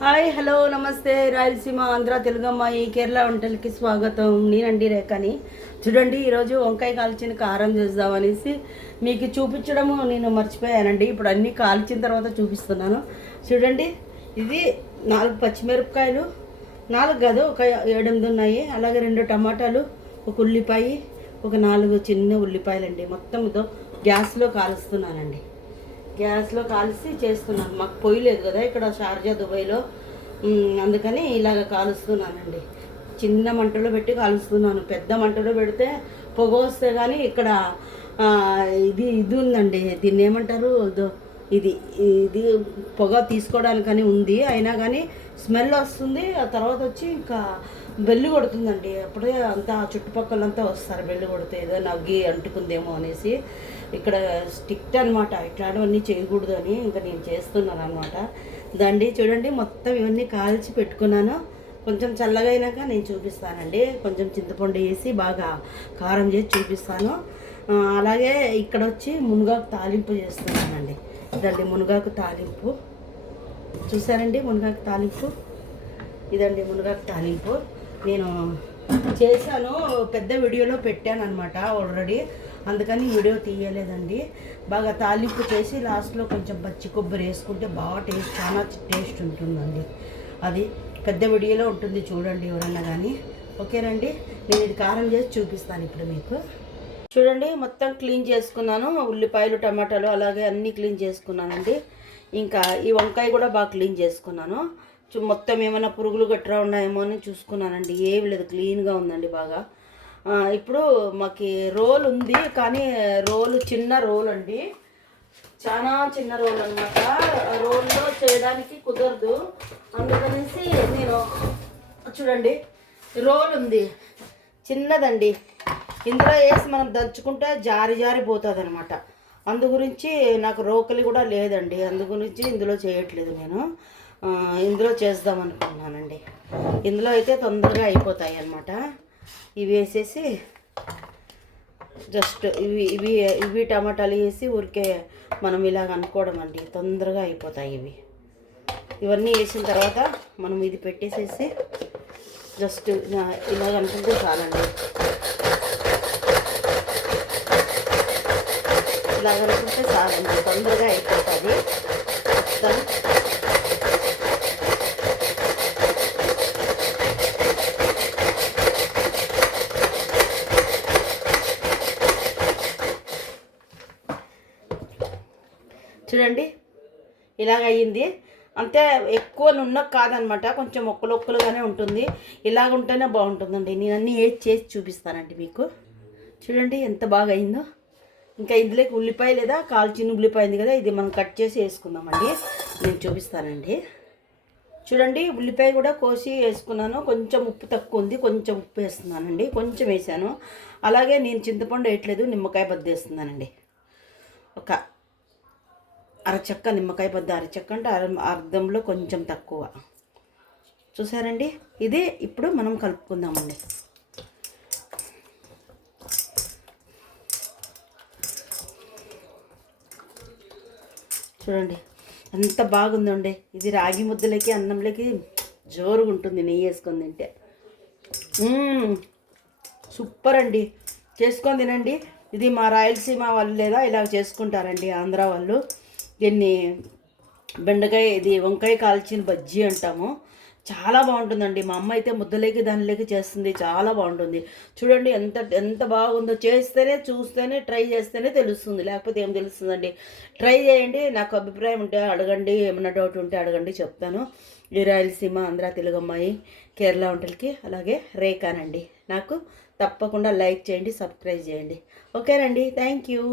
Hi hello నమస్తే రాయలసీమ ఆంధ్ర తెలుగు అమ్మాయి కేరళ వంటలకి స్వాగతం. నేనండి రేఖని. చూడండి, ఈరోజు వంకాయ కాల్చిన కారం చేద్దామనేసి మీకు చూపించడము నేను మర్చిపోయానండి. ఇప్పుడు అన్నీ కాల్చిన తర్వాత చూపిస్తున్నాను. చూడండి, ఇది 4 పచ్చిమిరపకాయలు, 4 కాదు ఒక 7-8 ఉన్నాయి. అలాగే 2 టమాటాలు, ఒక ఉల్లిపాయ, ఒక 4 చిన్న ఉల్లిపాయలండి. మొత్తం గ్యాస్లో కాలుస్తున్నానండి. గ్యాస్లో కాల్చి చేస్తున్నాను. మాకు పొయ్యి లేదు కదా ఇక్కడ షార్జా దుబాయ్లో, అందుకని ఇలాగ కాలుస్తున్నానండి. చిన్న మంటలో పెట్టి కాలుస్తున్నాను. పెద్ద మంటలో పెడితే పొగ వస్తే కానీ ఇక్కడ ఇది ఉందండి, దీన్ని ఏమంటారు, ఇది ఇది పొగ తీసుకోవడానికని ఉంది. అయినా కానీ స్మెల్ వస్తుంది. ఆ తర్వాత వచ్చి ఇంకా బెల్లు కొడుతుందండి. అప్పుడే అంతా చుట్టుపక్కలంతా వస్తారు బెల్లు కొడితే ఏదో నవ్వి అంటుకుందేమో అనేసి. ఇక్కడ స్టిక్ట్ అనమాట, ఇట్లాంటివన్నీ చేయకూడదు అని ఇంకా నేను చేస్తున్నాను అనమాట. దండి చూడండి, మొత్తం ఇవన్నీ కాల్చి పెట్టుకున్నాను. కొంచెం చల్లగా అయినాక నేను చూపిస్తానండి. కొంచెం చింతపండు వేసి బాగా కారం చేసి చూపిస్తాను. అలాగే ఇక్కడ వచ్చి మునగాకు తాలింపు చేస్తున్నానండి. ఇదండి మునగాకు తాలింపు, చూసారండి మునగాకు తాలింపు. ఇదండి మునగాకు తాలింపు నేను చేశాను, పెద్ద వీడియోలో పెట్టాను అనమాట ఆల్రెడీ, అందుకని వీడియో తీయలేదండి. బాగా తాలింపు చేసి లాస్ట్లో కొంచెం పచ్చి కొబ్బరి వేసుకుంటే బాగా చాలా టేస్ట్ ఉంటుందండి. అది పెద్ద వీడియోలో ఉంటుంది, చూడండి ఎవరన్నా కానీ. ఓకేనండి, నేను ఇది కారం చేసి చూపిస్తాను ఇప్పుడు మీకు. చూడండి, మొత్తం క్లీన్ చేసుకున్నాను. ఉల్లిపాయలు, టమాటాలు అలాగే అన్నీ క్లీన్ చేసుకున్నానండి. ఇంకా ఈ వంకాయ కూడా బాగా క్లీన్ చేసుకున్నాను. మొత్తం ఏమైనా పురుగులు గట్రా ఉన్నాయేమో అని చూసుకున్నానండి. ఏమి లేదు, క్లీన్గా ఉందండి బాగా. ఇప్పుడు మాకు రోల్ ఉంది, కానీ రోలు చిన్న రోల్ అండి, చాలా చిన్న రోల్ అనమాట. రోల్లో చేయడానికి కుదరదు. అందుకనేసి నేను చూడండి, రోల్ ఉంది చిన్నదండి, ఇందులో వేసి మనం దంచుకుంటే జారిపోతుంది అనమాట. అందు గురించి నాకు రోకలి కూడా లేదండి, అందు గురించి ఇందులో చేయట్లేదు. నేను ఇందులో చేద్దాం అనుకున్నానండి. ఇందులో అయితే తొందరగా అయిపోతాయి అన్నమాట. ఇవి వేసేసి జస్ట్ ఇవి టమాటాలు వేసి ఊరికే మనం ఇలాగ అనుకోవడం అండి, తొందరగా అయిపోతాయి ఇవి. ఇవన్నీ వేసిన తర్వాత మనం ఇది పెట్టేసేసి జస్ట్ ఇలాగ అనుకుంటే చాలండి. ఇలాగ అనుకుంటే చాలండి, తొందరగా అయిపోతుంది మొత్తం. చూడండి, ఇలాగ అయ్యింది. అంతే, ఎక్కువ నున్న కాదనమాట, కొంచెం ఒక్కలుగానే ఉంటుంది. ఇలాగ ఉంటేనే బాగుంటుందండి. నేను అన్నీ చేసి చూపిస్తానండి మీకు. చూడండి ఎంత బాగా అయిందో. ఇంకా ఇందులోకి ఉల్లిపాయ లేదా కాల్చిన ఉల్లిపాయ ఉంది కదా, ఇది మనం కట్ చేసి వేసుకుందామండి. నేను చూపిస్తానండి. చూడండి, ఉల్లిపాయ కూడా కోసి వేసుకున్నాను. కొంచెం ఉప్పు తక్కువ ఉంది, కొంచెం ఉప్పు వేస్తున్నానండి, కొంచెం వేసాను. అలాగే నేను చింతపండు వేయట్లేదు, నిమ్మకాయ బద్ద వేస్తున్నానండి. ఒక అరచెక్క నిమ్మకాయ బద్ద, అరచెక్క అంటే అర్ధంలో కొంచెం తక్కువ. చూసారండి, ఇది ఇప్పుడు మనం కలుపుకుందామండి. చూడండి ఎంత బాగుందండి. ఇది రాగి ముద్దలకి అన్నంలోకి జోరుగా ఉంటుంది, నెయ్యి వేసుకొని తింటే. సూపర్ అండి, చేసుకొని తినండి. ఇది మా రాయలసీమ వాళ్ళు లేదా ఇలా చేసుకుంటారండి, ఆంధ్ర వాళ్ళు. దీన్ని బెండకాయ, ఇది వంకాయ కాల్చిన బజ్జీ అంటాము. చాలా బాగుంటుందండి. మా అమ్మ అయితే ముద్దలేకి దానిలోకి చేస్తుంది, చాలా బాగుంటుంది. చూడండి ఎంత బాగుందో. చూస్తేనే ట్రై చేస్తేనే తెలుస్తుంది, లేకపోతే ఏం తెలుస్తుందండి. ట్రై చేయండి, నాకు అభిప్రాయం ఉంటే అడగండి, ఏమన్నా డౌట్ ఉంటే అడగండి, చెప్తాను. ఈ రాయలసీమ ఆంధ్ర తెలుగు అమ్మాయి కేరళ వంటలకి అలాగే రేఖానండి. నాకు తప్పకుండా లైక్ చేయండి, సబ్స్క్రైబ్ చేయండి. ఓకేనండి, థ్యాంక్ యూ.